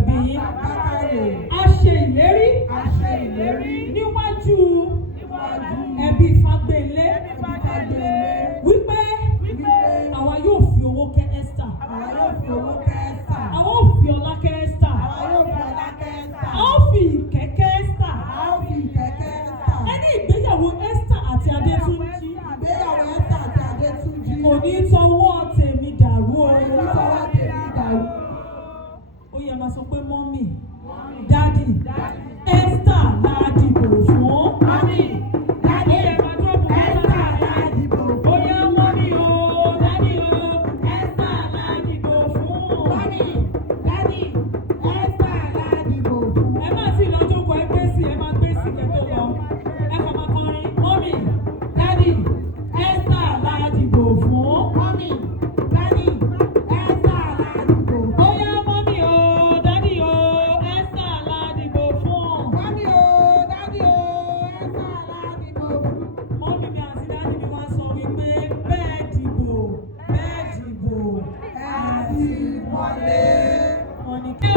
ẹbí yín. A ṣe ìlérí níwájú ẹbí Fágbélé wípé àwa yóò fi owó kẹ́ Esther. Àwa ó fi ọlá kẹ́ Esther. A ó fi ìkẹ́ kẹ́ Esther. Ẹni ìgbéyàwó Esther àti Adétúnjí kò ní tọwọ́ tèmi dàrú o. Ó yẹ máa sọ pé mọ́mì, dádì, Esther la dìbò fún. Mọ́mì, dádì, ó yẹ máa dúró fún Esther la dìbò fún. Ó yẹ mọ́mì o, dádì o, Esther la dìbò fún. Mọ́mì, dádì, Esther la dìbò fún. Ẹ má sì lọ jókòó, ẹ gbé sí, ẹ máa gbé sí kẹ́tọ́ lọ. Ẹ kàn máa kọrin, mọ́mì, dádì, Esther la dìbò fún. Mọ́mì, dádì, Esther la dìbò fún. Ó yẹ mọ́mì o, dádì o, Esther la dìbò fún. Mọ́mì o, dádì o, Esther la dìbò fún. Mọ́mì mi àti dádì mi wá sọ wípé bẹ́ẹ̀ dìbò, ẹ ti wọlé. Wọ́n ní kí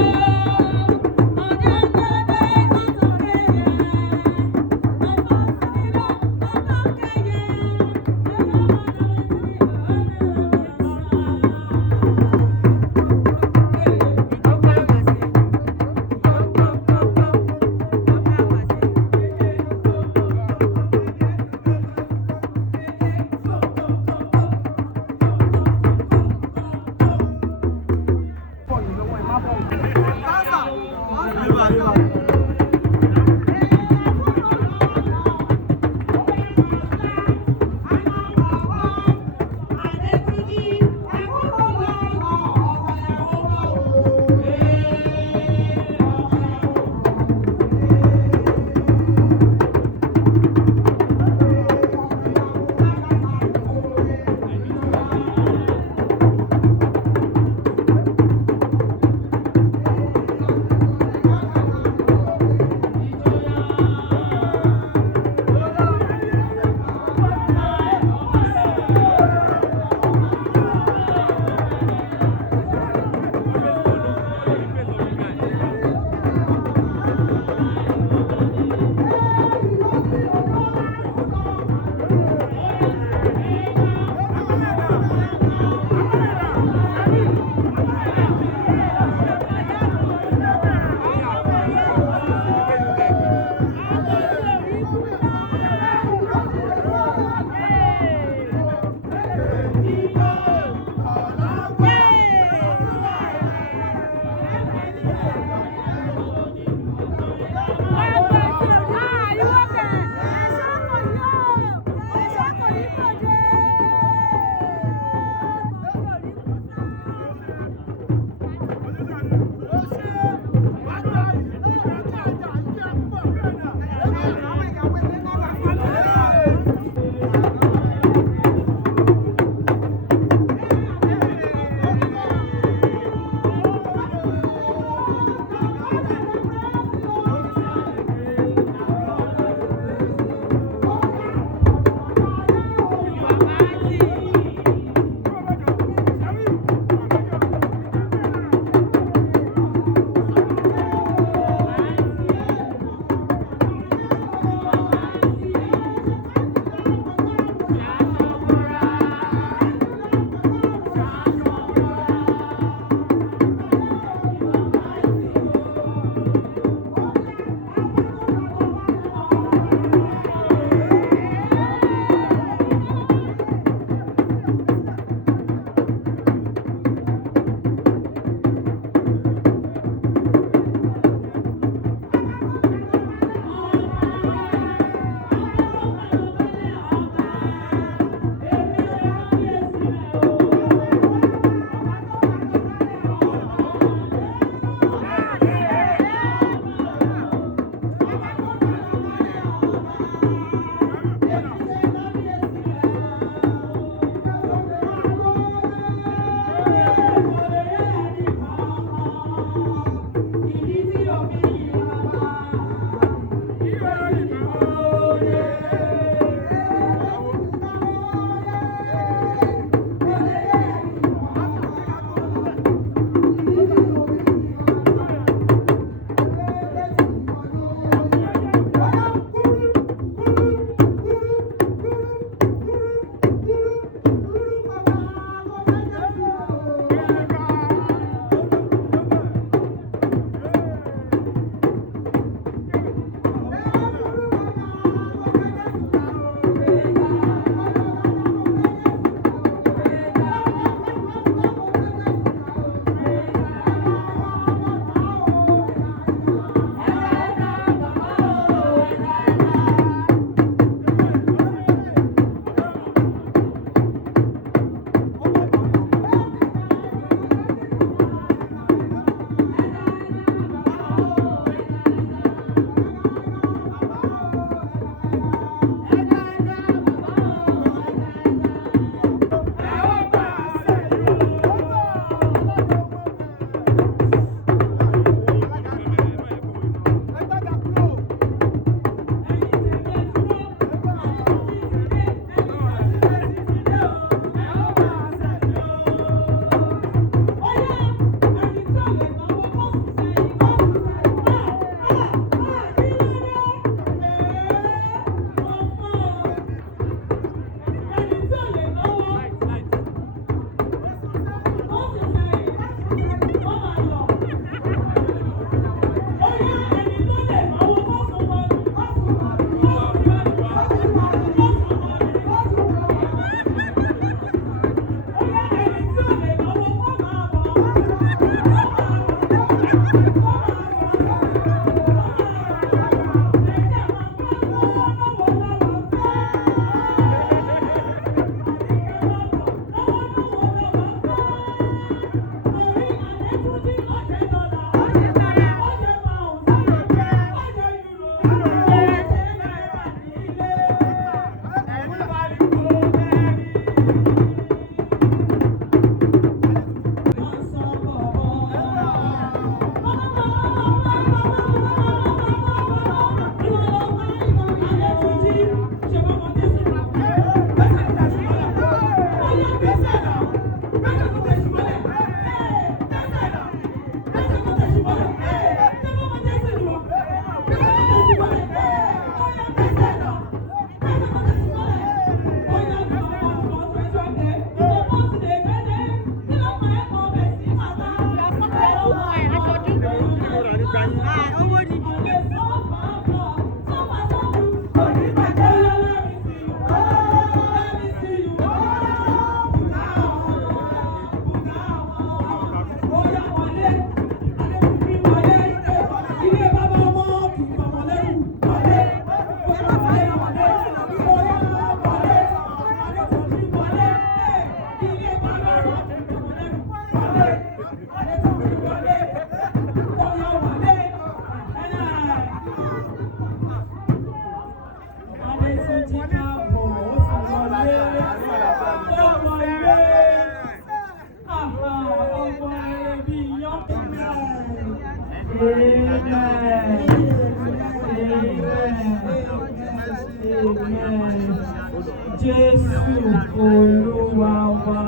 Jésù Olúwa wa.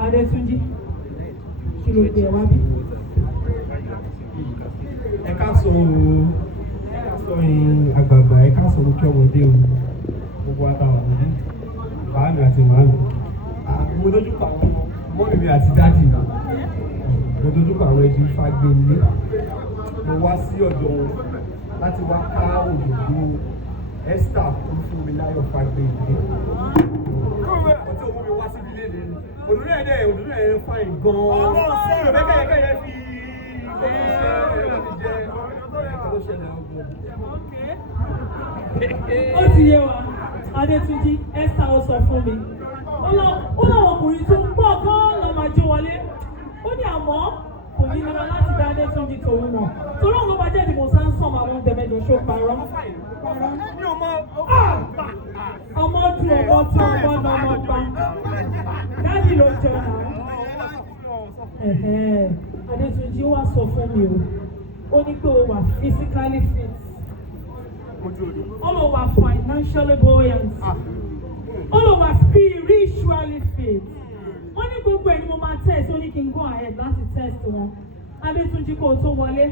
Adétúnjí, kí ló dé wá bí? Ẹ ká sọ àgbààgbà, ẹ ká sọ kí ọmọdé o, gbogbo àtàwọn ọmọdé, bàá mi àti màá mi. Mo dojúkọ àwọn mọ́mì mi àti dáàdì mi. Mo dojúkọ àwọn ẹbí Fágbémilé. Mo wá sí ọ̀dọ̀ wọn láti wá ká òdòdó Esther Olúfúnmiláyọ̀ Fágbémilé. Ọtí òun mi wá síbi ilé ni. Òdòdó yẹn fáìn gan-an. Bẹ́ẹ̀ yẹn fi ó ti yé wa. Adétúnjí, Esther ó sọ fún mi, ó láwọn ọkùnrin tó ń pọ̀ gan lọ máa jó wọlé. Ó ní àmọ́ kò ní nira láti dá Adétúnjí tòun mọ̀ torí òun ló máa jẹ́ ìdìbò sáńsọ̀m àwọn tẹ̀mẹ́jọ ṣó parọ́. Ọmọ dùn ọmọ náà ọmọ pa dáàdì ló jọ náà. Adétúnjí wá sọ fún mi ó ní pé o wà physically fit, ó wà financially buoyant, ó wà spiritually fit. Wọ́n ní gbogbo ẹ̀ ni mo máa test, ó ní kí n go ahead láti test wọn. Adétúnjí kó o tó wọlé,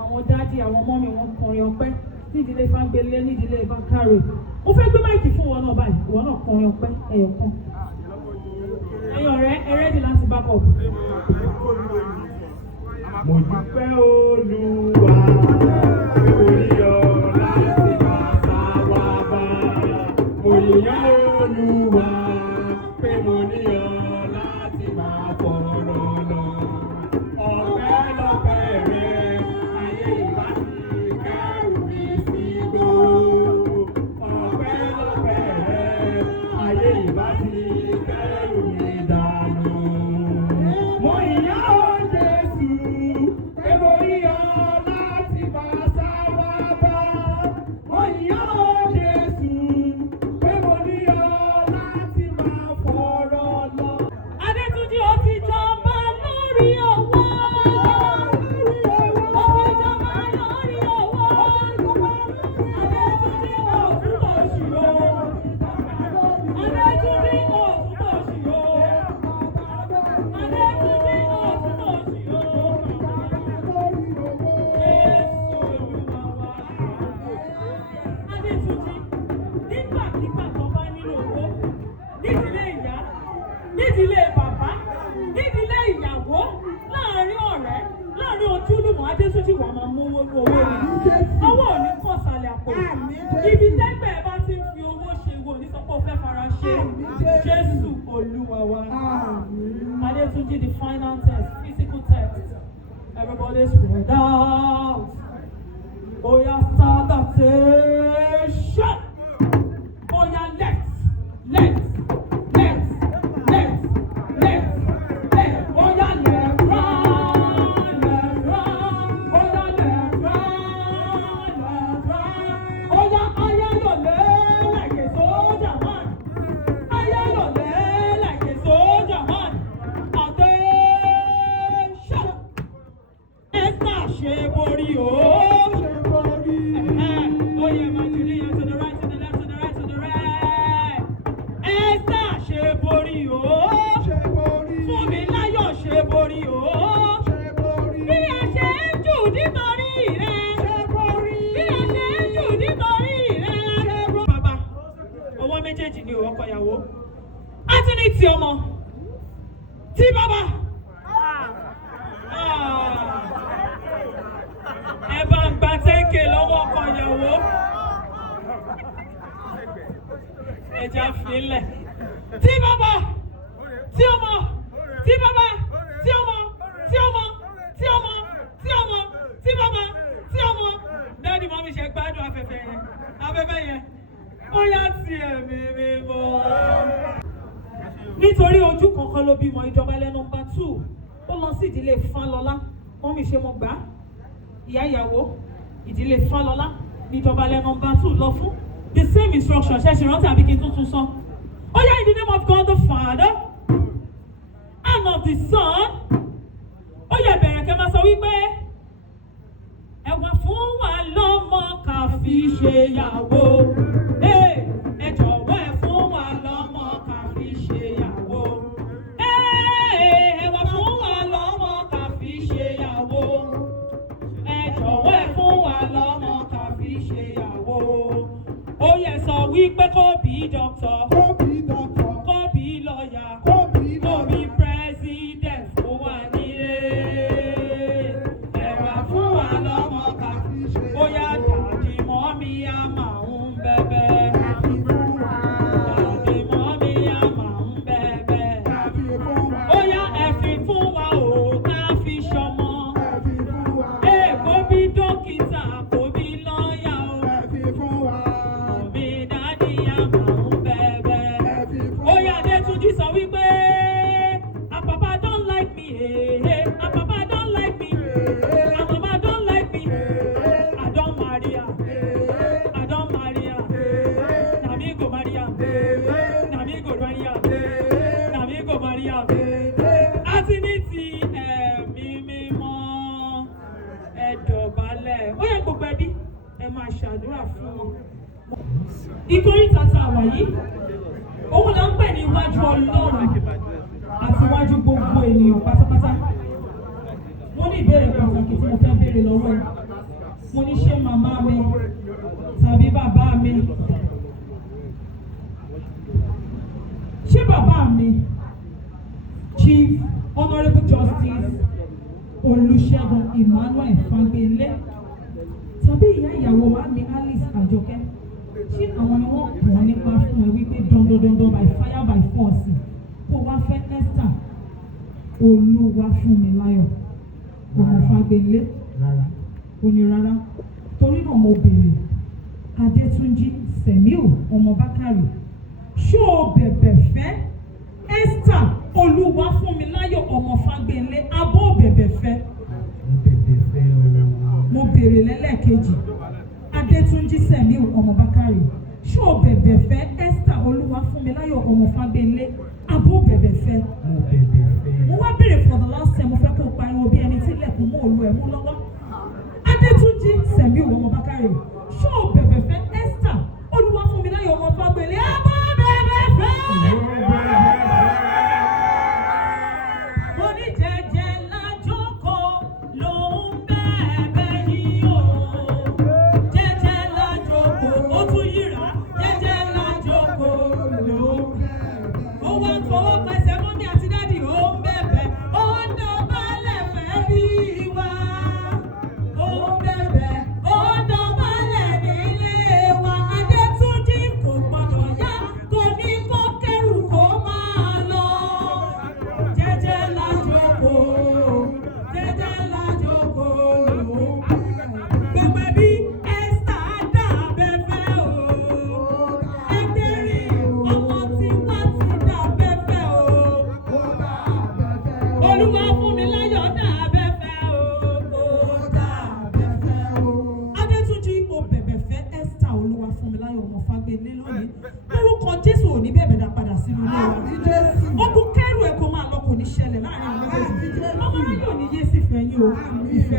àwọn dáàdì àwọn mọ́mì wọn kọrin ọpẹ́ nídìílé Fágbélé nídìílé Bákàrè. Mo fẹ́ gbé máìkì fún wọn náà báyìí, ìwọ náà kọrin ọpẹ́ ẹ̀yọ̀kan. Ẹ̀yin ọ̀rẹ́ ẹ rẹ́dì láti back up. Mo dúpẹ́ Olúwa lórí ọ̀la tí máa sá wá bá. Mo yìnyín Olúwa pé mo ní ọ̀la tí máa fọ̀rọ̀ lọ. Ọpẹ́lọpẹ́ rẹ̀ ayé ìbá ti kẹ́rù mi sígbó. Ọpẹ́lọpẹ́ rẹ̀ ayé ìbá ti kẹ́rù mi dànù. Mo yìnyín nídìílé bàbá, nídìílé ìyàwó, láàárín ọ̀rẹ́, láàárín ojúlùmọ̀, Adétúnjí wà máa mú owó ní owó rẹ̀. Owó ò ní kàn sálẹ̀ àpò. Ibi tẹ́gbẹ́ ẹ bá ti ń fi owó ṣe wo ní sọ pé o fẹ́ fara ṣe. Jésù Olúwa wa. Adétúnjí, the final test, physical test. Everybody spread out. Oh yeah, start attention. Oh yeah, left. Oh yeah, left, right. Oh yeah, left, right. Oh yeah, I am your leg like a soldier man. I am your leg like a soldier man. Attention. Esther Shebori, oh. Oh yeah, my Julian, to the right, to the left, to the right, to the right. Esther Shebori, oh. Fúnmiláyọ̀ Shebori, oh. Bí a ṣe ń jù nítorí rẹ̀. Bí a ṣe ń jù nítorí rẹ̀. Bàbá, ọwọ́ méjèèjì ni ọkọ ìyàwó. A ti ní ti ọmọ. Tí bàbá. Ẹ bá ń gba tẹ́ǹkì lọ́wọ́ ọkọ ìyàwó. Ẹja filẹ̀. Tí bàbá, tí ọmọ, tí bàbá, tí ọmọ, tí ọmọ, tí ọmọ, tí ọmọ, tí bàbá, tí ọmọ. Dáàdì mọ́mí ṣe gbádùn afẹ́fẹ́ yẹn. Afẹ́fẹ́ yẹn. Ó yá ti ẹ̀mí mímọ́. Nítorí ojú kankan ló bímọ Ìjọbalẹ̀ nọ́mbà 2. Ó lọ sí ìdílé Fálọlá. Mọ́mí ṣe mọ̀ gbà. Ìyá ìyàwó ìdílé Fálọlá ní Ìjọbalẹ̀ nọ́mbà 2 lọ fún the same instruction ṣe ṣe rántí àbí kí n tuntun sọ. Ó yá in the name of God the Father and of the Son. Ó yá bẹ̀rẹ̀ kẹ́ máa sọ wípé ẹ wá fún wa lọ́mọ ká fi ṣèyàwó. Ẹ jọ̀wọ́ ẹ fún wa lọ́mọ ká fi ṣèyàwó. Ẹ wá fún wa lọ́mọ ká fi ṣèyàwó. Ẹ jọ̀wọ́ ẹ fún wa lọ́mọ ká fi ṣèyàwó. Ó yẹ sọ wípé kó bí dọ́kítọ̀, kó bí lọ́yà, kó bí president fún wa nílé. Ẹ wá fún wa lọ́mọ ká fi ṣèyàwó. Ó yá dàdí mọ́mí á máa ń bẹ̀bẹ̀. Dàdí mọ́mí á máa ń bẹ̀bẹ̀. Ó yá ẹ fi fún wa o ká fi ṣọmọ. Kó bí dókítà, kó bí lọ́yà o. Mọ̀mí dádì á máa ń bẹ̀bẹ̀. Ó yá Adétúnjí sọ wípé our papa don't like me, our papa don't like me, our mama don't like me. I don't marry her, I don't marry her. Na me go marry her, na me go marry her, na me go marry her. Àti ní ti ẹ̀mí mímọ́ ẹ dọ̀bálẹ̀. Ó yá gbogbo ẹbí ẹ máa ṣàdúrà fún wọn. Ìkórìtà tá a wà yìí, òun là ń pè ní iwájú Ọlọ́run àti iwájú gbogbo ènìyàn pátápátá. Mo ní ìbéèrè pàtàkì tí mo fẹ́ béèrè lọ́wọ́ ẹ. Mo ní ṣé màmá mi tàbí bàbá mi? Ṣé bàbá mi Chief Honourable Justice Olúṣẹ́gun Emmanuel Fagbélé tàbí ìyá ìyàwó wa mi Alice Àjọkẹ́? Ṣé àwọn ni wọ́n pọ̀ nípa fún ẹ wípé dandandandan by fire by force kó wá fẹ́ Esther Olúwafúnmiláyọ̀ ọmọ Fagbélé? Ó ní rárá. Torí náà mo béèrè Adétúnjí Sẹ̀míù ọmọ Bákàrè, ṣó o bẹ̀bẹ̀ fẹ́ Esther Olúwafúnmiláyọ̀ ọmọ Fagbélé abó bẹ̀bẹ̀ fẹ́? Mo béèrè lẹ́lẹ́kejì Adétúnjí Sẹ̀míù ọmọ Bákàrè, ṣó o bẹ̀bẹ̀ fẹ́ Esther Olúwafúnmiláyọ̀ ọmọ Fagbélé abó bẹ̀bẹ̀ fẹ́? Mo wá béèrè for the last time, mo fẹ́ kó pariwo bí ẹni tí ilẹ̀kùn mú òlu ẹ̀ mú lọ́wọ́. Adétúnjí Sẹ̀míù ọmọ Bákàrè, ṣó o bẹ̀bẹ̀ fẹ́ Esther Olúwafúnmiláyọ̀ ọmọ Fagbélé abó bẹ̀bẹ̀ fẹ́? Oníjẹ̀jẹ̀ lájókòó ló ń bẹ̀bẹ̀ yìí o. Jẹ́jẹ́ lájókòó, ó tún yíra. Jẹ́jẹ́ lájókòó ló ń bẹ̀bẹ̀. Ó wá fọwọ́ pẹsẹ̀ mọ́mí àti dádì ó ń bẹ̀bẹ̀. Ó ń dọ̀bálẹ̀ fẹ́ bí wa. Ó ń bẹ̀bẹ̀, ó ń dọ̀bálẹ̀.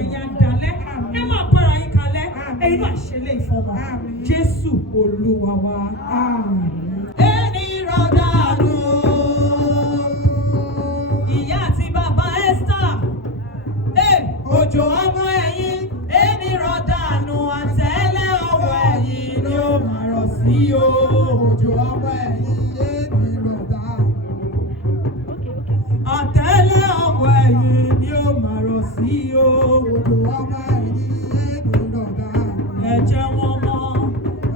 yín á dalẹ̀ ẹ máa bára yín kalẹ̀ ẹ̀yin náà ṣe lè fọmọ Jésù Olúwa wa. Ẹni rọ̀dànù ìyá àti bàbá Esther òjò ọmọ ẹ̀yìn ẹni rọ̀dànù àtẹ́lẹ̀ ọwọ́ ẹ̀yìn ni ó máa rọ̀ sí o. Òjò ọmọ ẹ̀yìn ẹni rọ̀dànù. Àtẹ́lẹ̀ ọwọ́ ẹ̀yìn ni ó máa rọ̀ sí o. Òjò ọmọ ẹ̀yìn ẹni rọ̀dànù. Ẹ jẹ́ wọn mọ́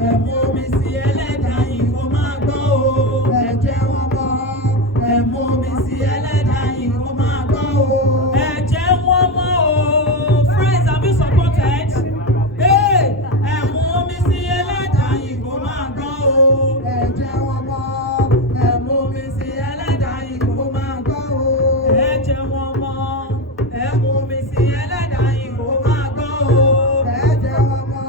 ẹ mú omi sí ẹlẹ́dàá yìí kó máa gbọ́ o. Ẹ jẹ́ wọn mọ́ Ẹ mú omi sí ẹlẹ́dàá yìí kó máa gbọ́ o. Ẹ jẹ́ wọn mọ́ o. Friends, have you supported? Ẹ mú omi sí ẹlẹ́dàá yìí kó máa gbọ́ o. ẹ jẹ́ wọn mọ́ ẹ mú mi sí ẹlẹ́dàá yìí kó máa gbọ́ o. Ẹ jẹ́ wọn mọ́ ẹ mú omi sí ẹlẹ́dàá yìí kó máa gbọ́ o. Ẹ jẹ́ wọn mọ́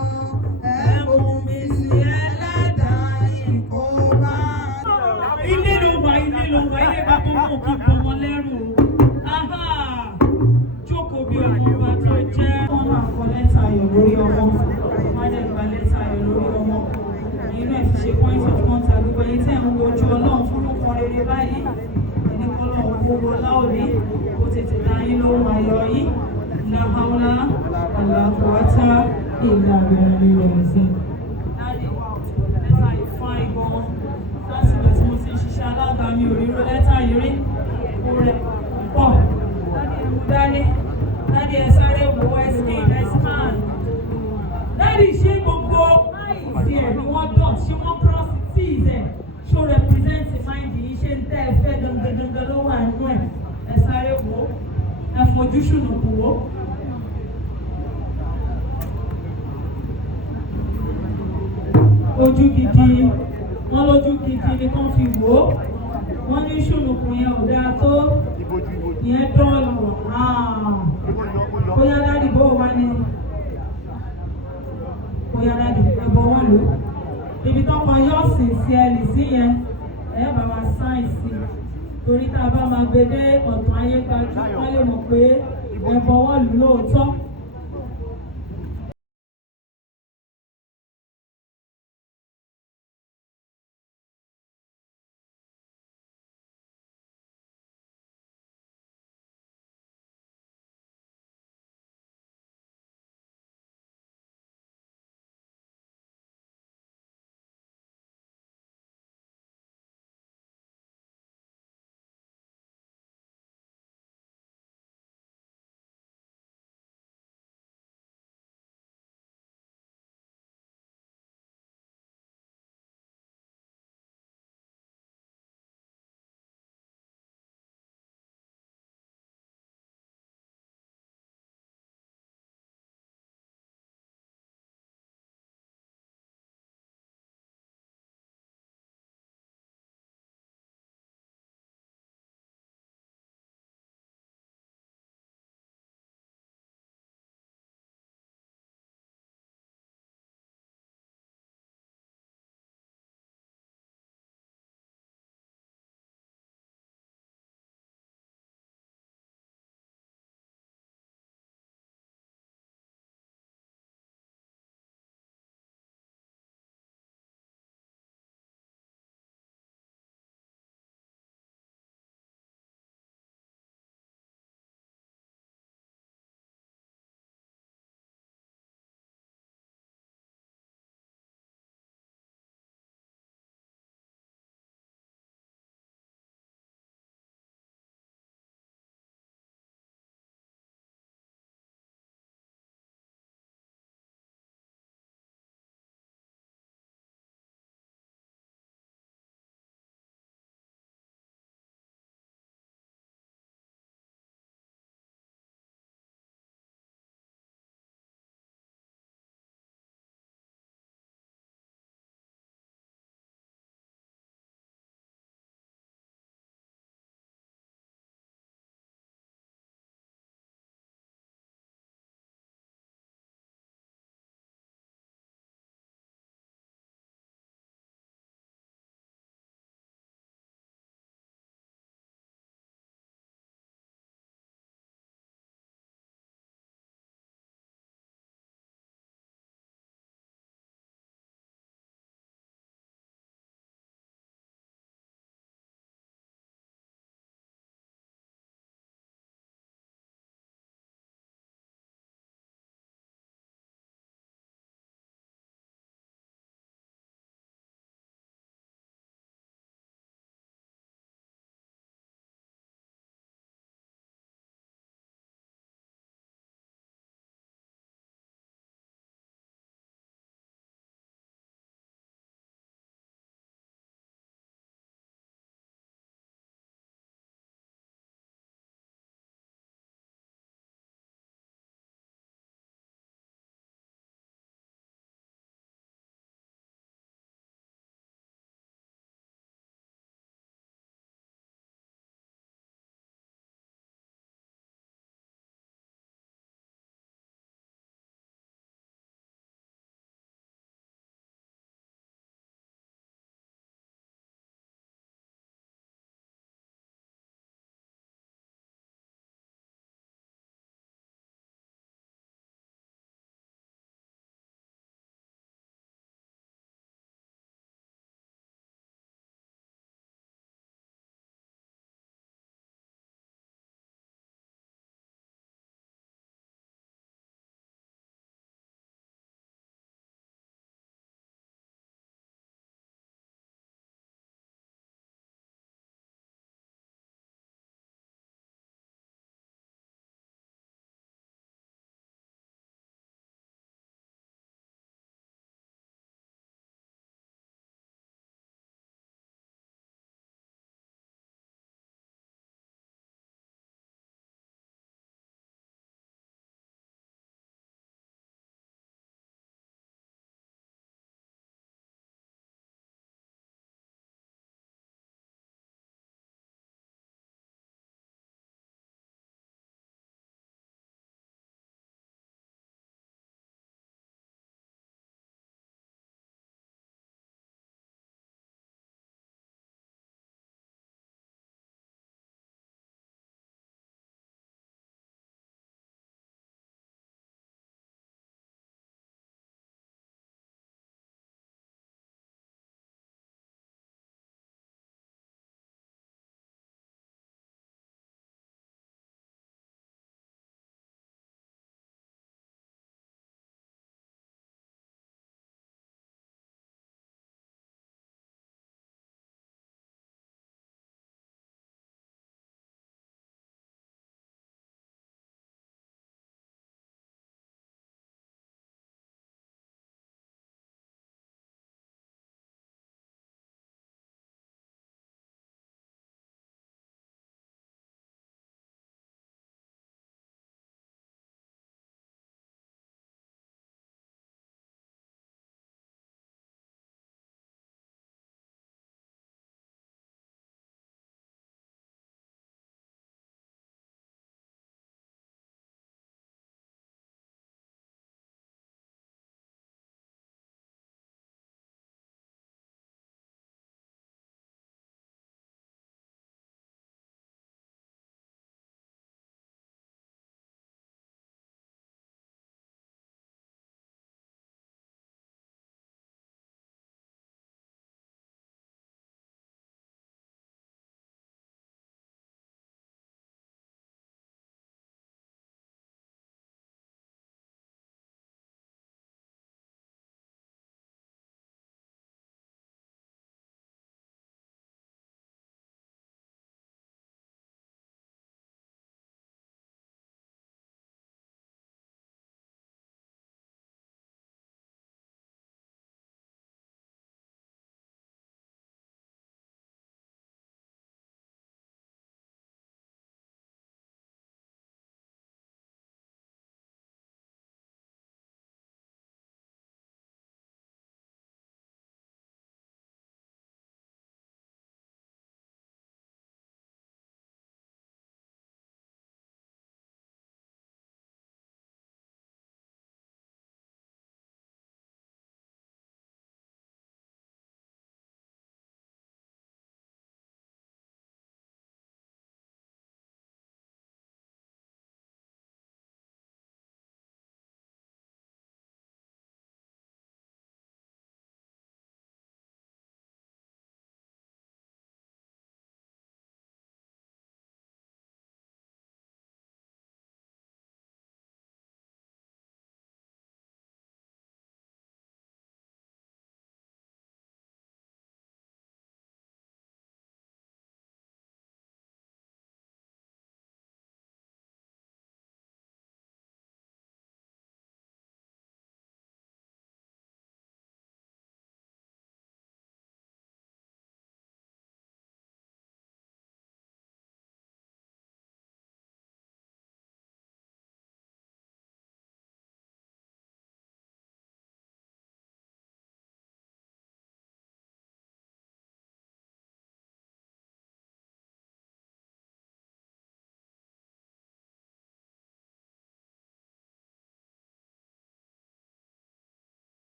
ẹ mú mi sí ẹlẹ́dàá yìí kó máa gbọ́ o. Ilé ló wà ilé bá tó mú kí pọmọ lẹ́rù. Jókòó bí ọmọ ọba tó jẹ́. Wọ́n máa kọ lẹ́tà ayọ̀ lórí ọmọ. Wọ́n dẹ̀ gba lẹ́tà ayọ̀ lórí ọmọ. Inú ẹ̀ fi ṣe point of contact gbogbo ẹ̀yin tẹ́ ń wo ojú Ọlọ́run fún ọkọ rere báyìí. Ẹni kọ́ lọ́wọ́ gbogbo láòní. Ó tètè dá yín lóhùn ayọ̀ yìí. Láhàúlá àlàkùwátá ìlànà ìrọ̀lẹ́sìn. Dáàdì, lẹ́tà yìí fún àìgbọ́n. Láti ìgbà tí mo ti ń ṣiṣẹ́ alága mi ò rí lẹ́tà yìí rí. Ó rẹ̀ pọ̀. Dáàdì ẹ sáré wo escape escan. Dáàdì ṣé gbogbo àìsí ẹ̀ ni wọ́n dọ̀ ṣé wọ́n cross t's ẹ̀ ṣó represent mind yìí ṣé ń tẹ́ ẹ fẹ́ gangan ló wà nínú ẹ̀ ẹ sáré wo ẹ fojú ṣùnùkùn wo. Ojú gidi wọ́n lójú gidi ni kàn fi wò ó wọ́n ní ṣùnùkùn yẹn ò dáa tó ìyẹn dọ́ọ̀lù bóyá dáàdì bó wá ní bóyá dáàdì ẹ̀bọ̀ wọ́n lò ibi tọ́kọ yóò sìn sí ẹ̀lì sí yẹn ẹ̀ bá wa sáyẹ̀nsì torí tá a bá máa gbé dé ọ̀tún ayé gbajú wọ́n lè mọ̀ pé ẹ̀bọ̀ wọ́n lò lóòótọ́.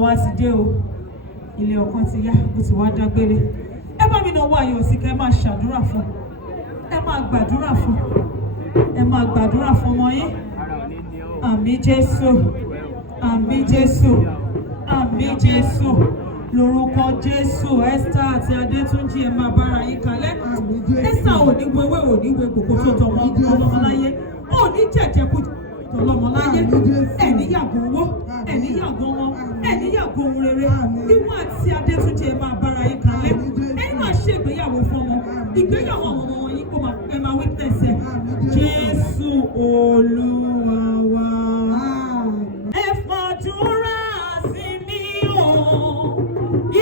wa ti dé o, ilé ọkàn ti yá, ó ti wá dágbére. Ẹ bá mi náwó ayọ̀ sí kẹ́ ẹ máa ṣàdúrà fún, ẹ máa gbàdúrà fún, ẹ máa gbàdúrà fún ọmọ yín. Àmín Jésù, àmín Jésù, àmín Jésù, lórúkọ Jésù. Esther àti Adétúnjí ẹ máa bára yín kalẹ̀. Esther ò ní wewé, ò ní we kòkó tó tọmọ ọlọ́mọláyé, ò ní jẹ̀jẹ̀kú tọlọ́mọláyé, ẹ̀ní yàgò owó, ẹ̀ní yàgò ọmọ, ẹ̀ní yàgò ohun rere. Ìwọ àti Adétúnjí ẹ máa bára yín kalẹ̀. Ẹ̀yin máa ṣe ìgbéyàwó fọmọ, ìgbéyàwó àwọn ọmọ wọn yín kó máa witness ẹ̀. Jésù Olúwa wa. Ẹ fàdúrà sí mi o,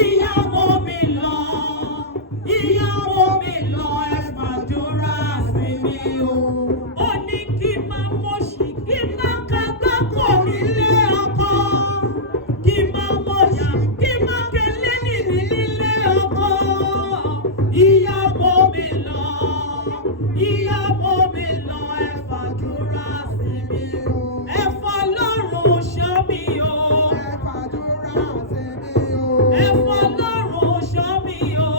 ìyàwó mi lọ, ìyàwó mi lọ, ẹ fàdúrà sí mi o. Ó ní kí n máa mọ̀ṣì, kí n máa kágbá kò nílé ọkọ, kí n máa mọ̀ṣì, kí n máa kélé nìní nílé ọkọ. Ìyàwó mi lọ, ìyàwó mi lọ, ẹ fàdúrà sí mi o. Ẹ fọlọ́run ṣọ́ mi o. Ẹ fọlọ́run ṣọ́ mi o.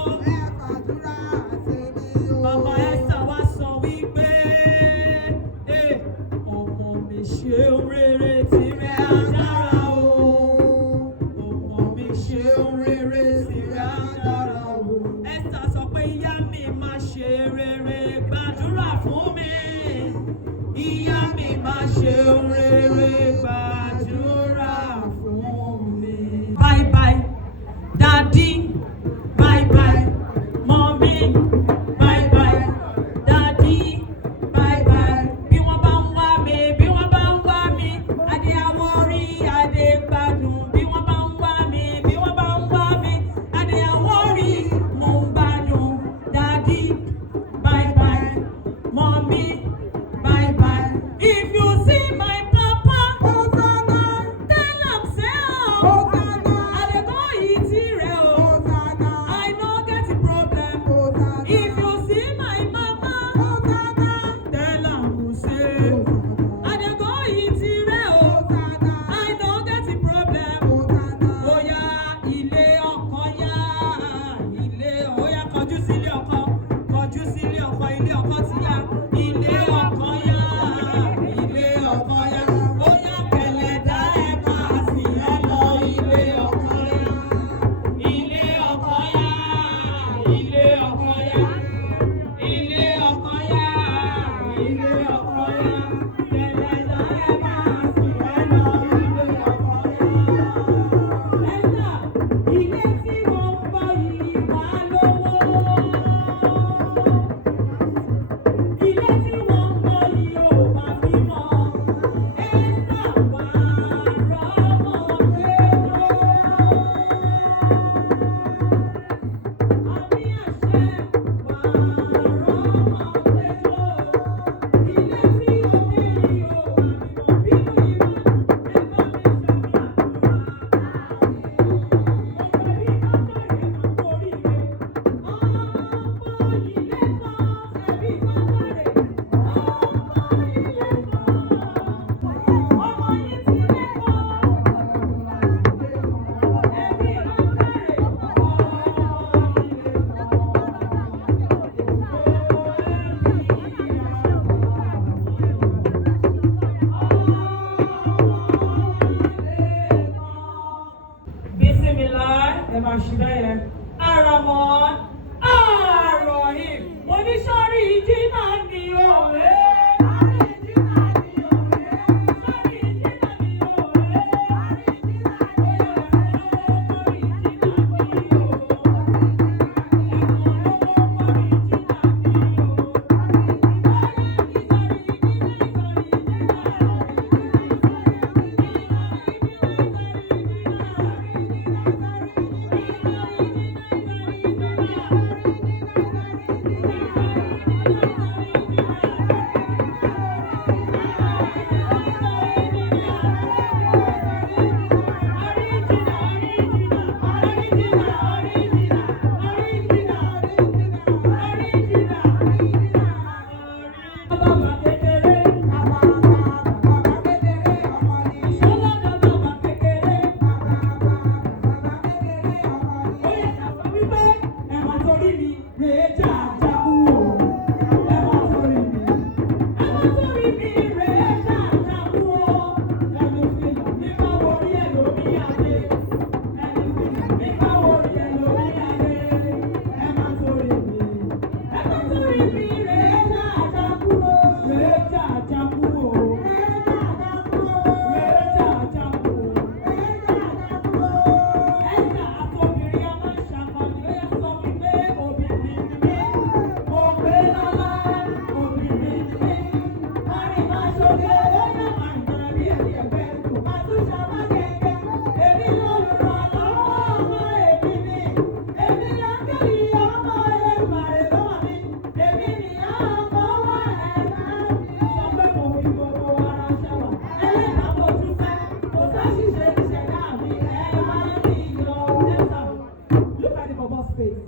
Bàbá Esther wá sọ wípé ọmọ mi ṣe rere tìrẹ á dára o. Ọmọ mi ṣe rere tìrẹ á dára o. Esther sọ pé ìyá mi máa ṣe rere, gbàdúrà fún mi. Ìyá mi máa ṣe rere, gbàdúrà fún mi. Bye bye, Daddy. Bye bye, Mommy. Bye bye, Daddy. Bye bye. Bí wọ́n bá ń wá mi, bí wọ́n bá ń wá mi, adé àwọ̀rí, adé gbádùn. Bí wọ́n bá ń wá mi, bí wọ́n bá ń wá mi, adé àwọ̀rí, mo ń gbádùn. Daddy, bye bye, Mommy. Bye bye. If you see my papa, ilé ọkọ ya, kẹlẹ́dá ẹ máa sùn ẹ lọ ilé ọkọ ya. Ẹ̀sà, ilé tí wọ́n ń bọ̀ yìí máa lówó. Ilé tí wọ́n ń bọ̀ yìí ò máa bímọ. Ẹ̀sà wà rọ́mọ gbé lọ. Àmì àṣẹ wà rọ́mọ gbé lọ. Ilé tí ó bí yìí ò máa bímọ. Bínú ìwà ẹ bá mi Bismillah, ẹ máa ṣí bẹ́ẹ̀. Ar-Rahman, Ar-Rahim. Oníṣọ́rí jìnnà ni òwe. Sọ́rí jìnnà ni òwe. Sọ́rí jìnnà ni òwe. Sọ́rí jìnnà ni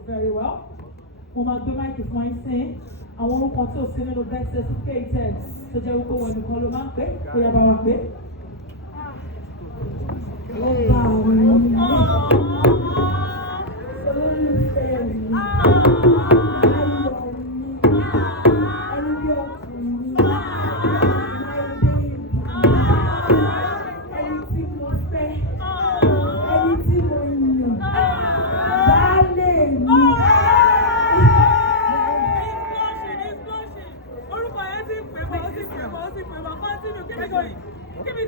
very well. Mo máa gbé máìkì fún ẹ sìn. Àwọn orúkọ tí ò sí nínú birth certificate tó jẹ́ wípé wọn nìkan ló máa ń pè. Ó yá bá wa pè. Ọba àwọn olólùfẹ́ mi. Keep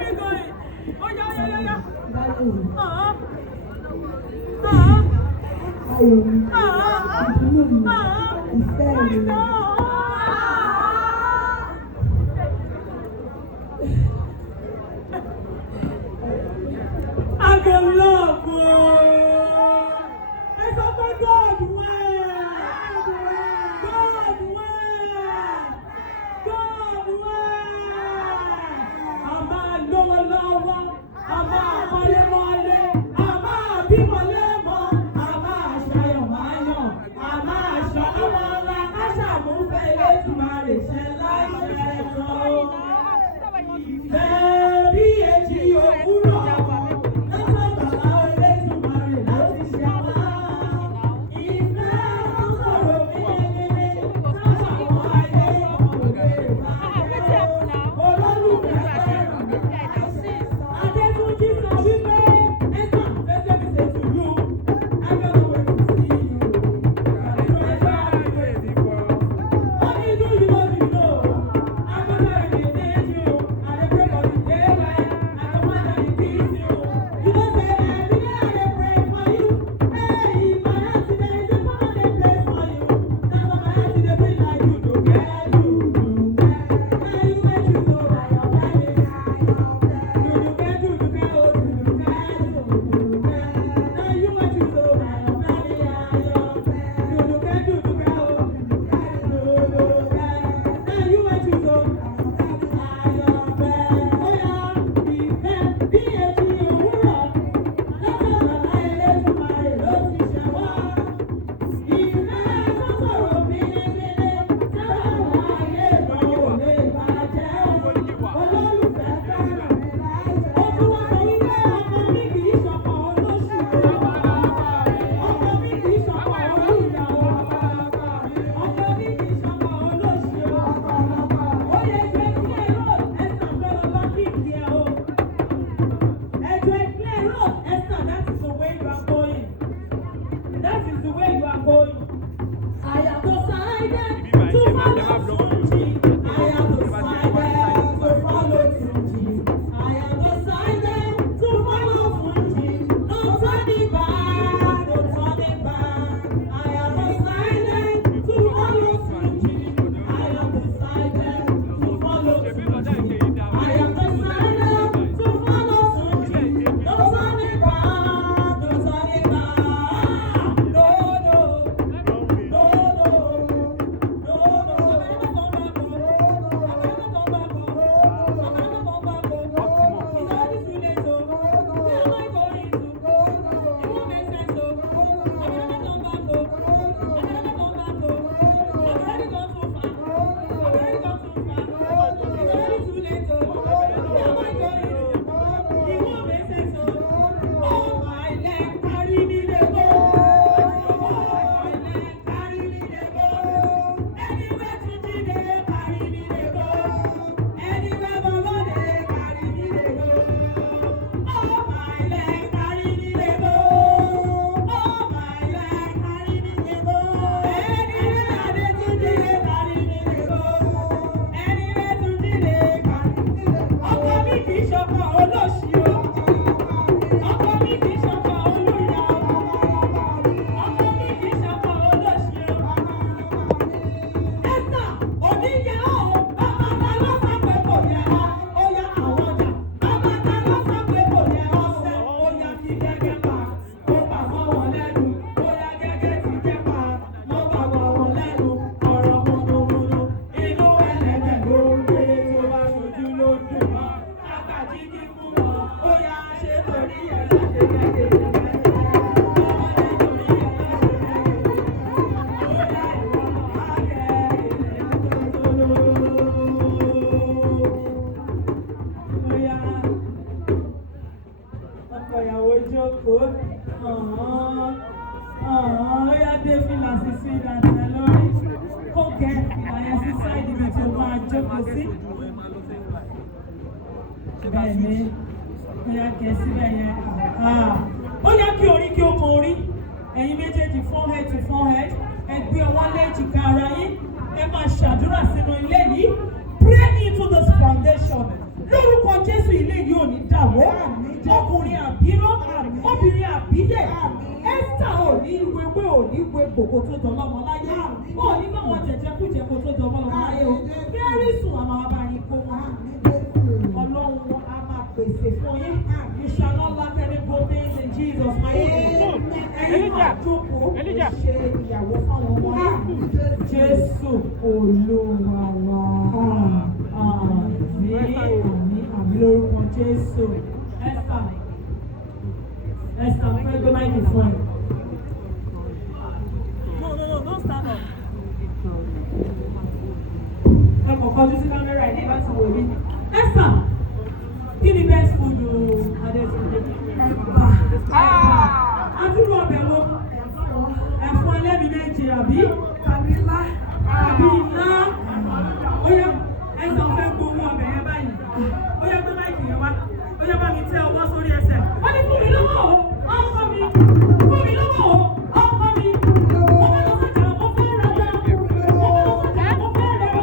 it going. ṣe láìṣẹ́ tán. Ìfẹ́ bí èjì òwúrọ̀, látọ̀gbàlá Elédùmarè láti ṣe wá. Ìfẹ́ tó sọ̀rọ̀ mímímí, táwọn ayé ọmọ òde ìbájẹ́. Olólùfẹ́ fẹ́ràn mi. Adétúnjí sọ wípé, Esther, let me say to you, I don't know where to see you. Only do you what you know. I'm not going to need you. I pray for the day when I command and kiss you. You don't say every day I pray for you. Hey, my heart today is a permanent place for you. That's why my heart today feel like you do get you. Now you make you so by your family. You get you get oh you get. Now you make you so by your family. You get oh you get. Now you make you so. Bẹ́ẹ̀ni, ó yá kẹ́ síbẹ̀ yẹn. Ó yá kí orí kí ó mọ orí. Ẹ̀yin méjèèjì forehead to forehead. Ẹ gbé ọwọ́ léjìká ara yín. Ẹ máa ṣàdúrà sínú ilé yìí. Pray into this foundation. Lórúkọ Jésù ilé yìí ò ní dàwó. Ọkùnrin àbíró, obìnrin àbíyẹ̀. Esther ò ní wewé ò ní we gbogbo tó dán lọ́mọ láyé. Ó ní báwọn jẹjẹkújẹ kó tó dán lọ́mọ láyé o. Kẹ́rì sùn àmọ́ abáyín kó wọn. Ọlọ́run á máa pèsè fún yín. You shall not lack any good things in Jesus' name. Ẹ̀yin máa jókòó ṣe ìyàwó fáwọn ọmọ yín. Jésù Olúwa wa. Àmín lórúkọ Jésù. Esther, mo fẹ́ gbé máìkì fún ẹ. No, don't stand up. kọjú sí kámẹ́rà ní ìbá sanwó mi. Esther, kí ni best food Adétúndé? Ẹ̀bà. Àdúrà ọbẹ̀ wo? Ẹ̀fọ́ ẹlẹ́mi méje àbí? Tàbí ilá. Ó yá Esther fẹ́ gbowó ọbẹ̀ yẹn báyìí. Ó yá gbé máìkì yẹn wá. Ó yá bá mi tẹ ọwọ́ sórí ẹsẹ̀. Wọ́n ní fún mi lọ́wọ́ o, ọkọ mi. Fún mi lọ́wọ́ o, ọkọ mi. Mo fẹ́ lọ sọ́jà, mo fẹ́ rajà. Mo fẹ́ lọ sọ́jà, mo fẹ́ rajà.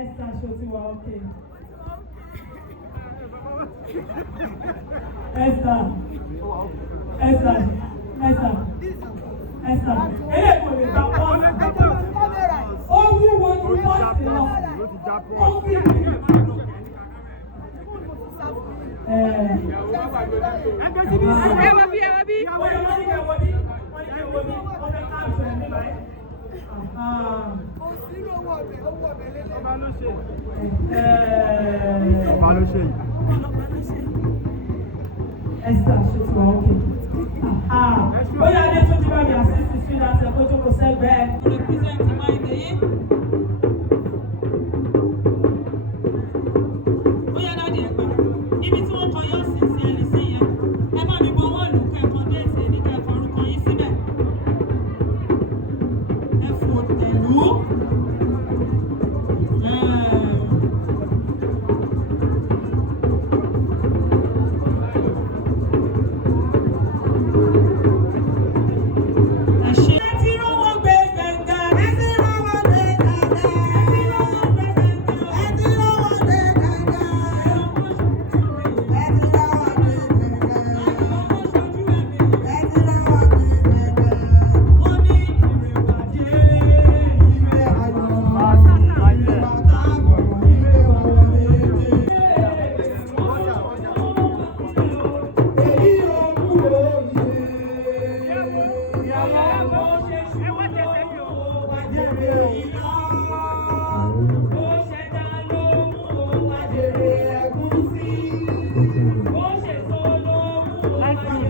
Esther, ṣó ti wà okay? Esther. Eléyìí kò lè gbà pọ́ọ̀sì. Ó wúwo ju pọ́ọ̀sì lọ. Ó fi Esther, ṣe ti wà ókè. Bóyá Adétúndé bá mi àṣìṣe sí láti ẹ̀kọ́ tó kò sẹ́gbẹ̀ẹ́. Represent máa ń dé yín. Bóyá dáàdì ẹ̀gbọ́n, ibi tí wọ́n kọ yọ sí sí ẹni sí yẹn, ẹ bá mi bọ ọwọ́ ìlú kẹ́kọ̀ọ́ déètì ẹni kẹ́kọ̀ọ́ orúkọ yín síbẹ̀. Ẹ fò tẹ̀lú.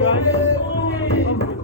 Thank you.